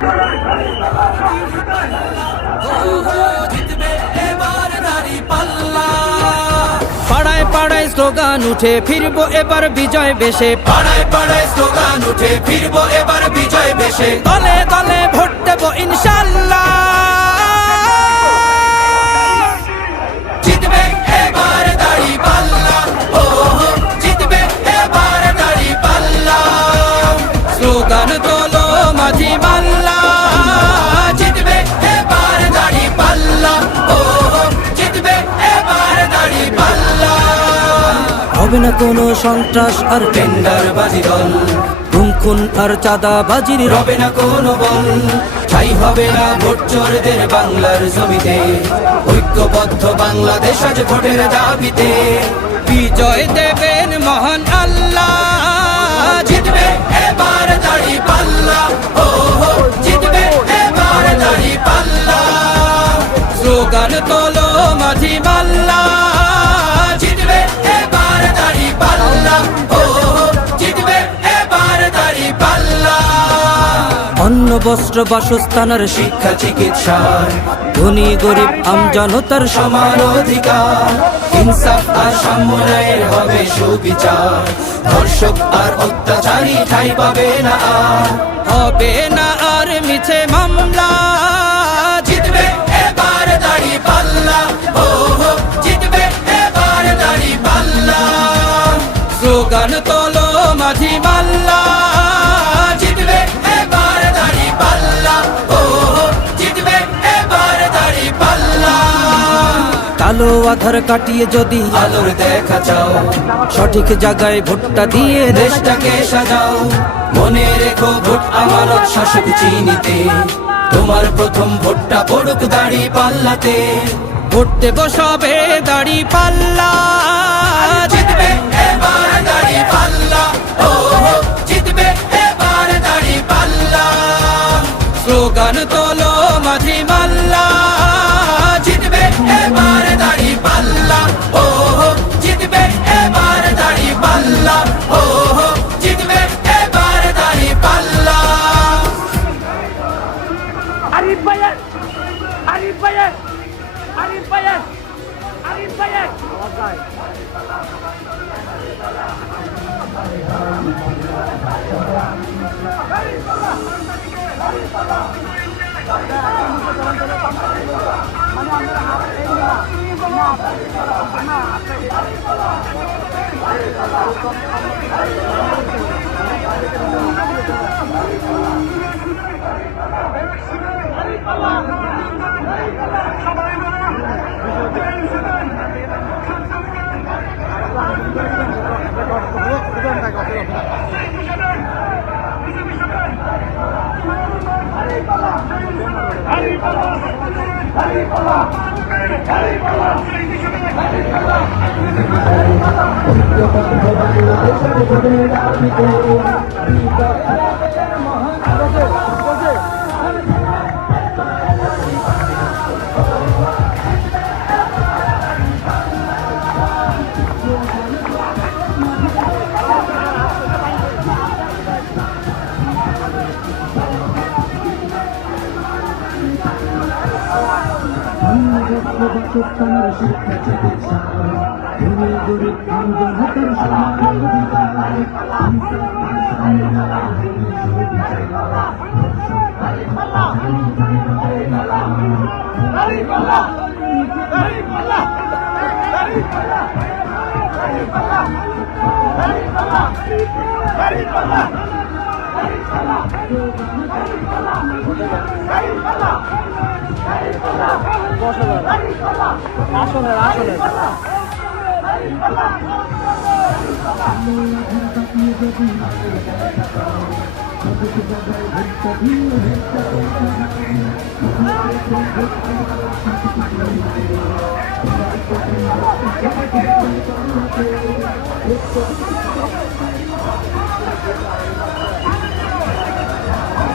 পাড়ায় পাড়ায় স্লোগান উঠে ফিরবো এবার বিজয় বেশে, পাড়ায় পাড়ায় স্লোগান উঠে ফিরবো এবার বিজয় বেশে, দলে দলে ভোট দেবো ইনশাল্লাহ। জিতবে এবার দাঁড়িপাল্লা, ও জিতবে এবার দাঁড়িপাল্লা, স্লোগান তোলো মাঝি মাল্লা, জিতবে এবার দাঁড়িপাল্লা, ও জিতবে এবার দাঁড়িপাল্লা। হবে না কোনো সন্ত্রাস আর টেন্ডারবাজি দল, খুন আর চাঁদাবাজির রবে না কোনো বল, ঠাই হবে না ভোট চোরদের বাংলার জমিতে, ঐক্যবদ্ধ বাংলাদেশ আজ ভোটের দাবিতে, বিজয় দেবেন মহান আল্লাহ। জিতবে এবার দাঁড়িপাল্লা, ও জিতবে এবার দাঁড়িপাল্লা, স্লোগান তোলো মাঝি মাল্লা, জিতবে এবার দাঁড়িপাল্লা, ও জিতবে এবার দাঁড়িপাল্লা। অন্ন বস্ত্র বাসস্থান আর শিক্ষা চিকিৎসার ধনী গরিব আমজনতার সমান অধিকার, ইনসাফ আর সাম্যের হবে সুবিচার, ধর্ষক আর অত্যাচারী ঠাই পাবে না আর, হবে না আর মিছে মামলা। জিতবে এবার দাঁড়িপাল্লা, ও জিতবে এবার দাঁড়িপাল্লা, স্লোগান তোলো মাঝি মাল্লা, জিতবে এবার দাঁড়িপাল্লা, ও জিতবে এবার দাঁড়িপাল্লা। কালো আধার কাটিয়ে যদি আলোর দেখা চাও, সঠিক জায়গায় ভোটটা দিয়ে দেশটাকে সাজাও, মনে রেখো ভোট আমানত শাসক চিনিতে, তোমার প্রথম ভোটটা পড়ুক দাঁড়িপাল্লাতে, ভোট দেব সবে দাড়ি পাল্লা। জিতবে এবার দাঁড়িপাল্লা, ও জিতবে এবার দাঁড়িপাল্লা, স্লোগান তোলো মাঝি মাল্লা, জিতবে এবার দাঁড়িপাল্লা, ও জিতবে এবার দাঁড়িপাল্লা, ও জিতবে এবার দাঁড়িপাল্লা। Arif Bayat, Arif Bayat, Arif Bayat, Arif Bayat. শিক্ষা চিকিৎসা ধনী গরিব আমজনতার সমান অধিকার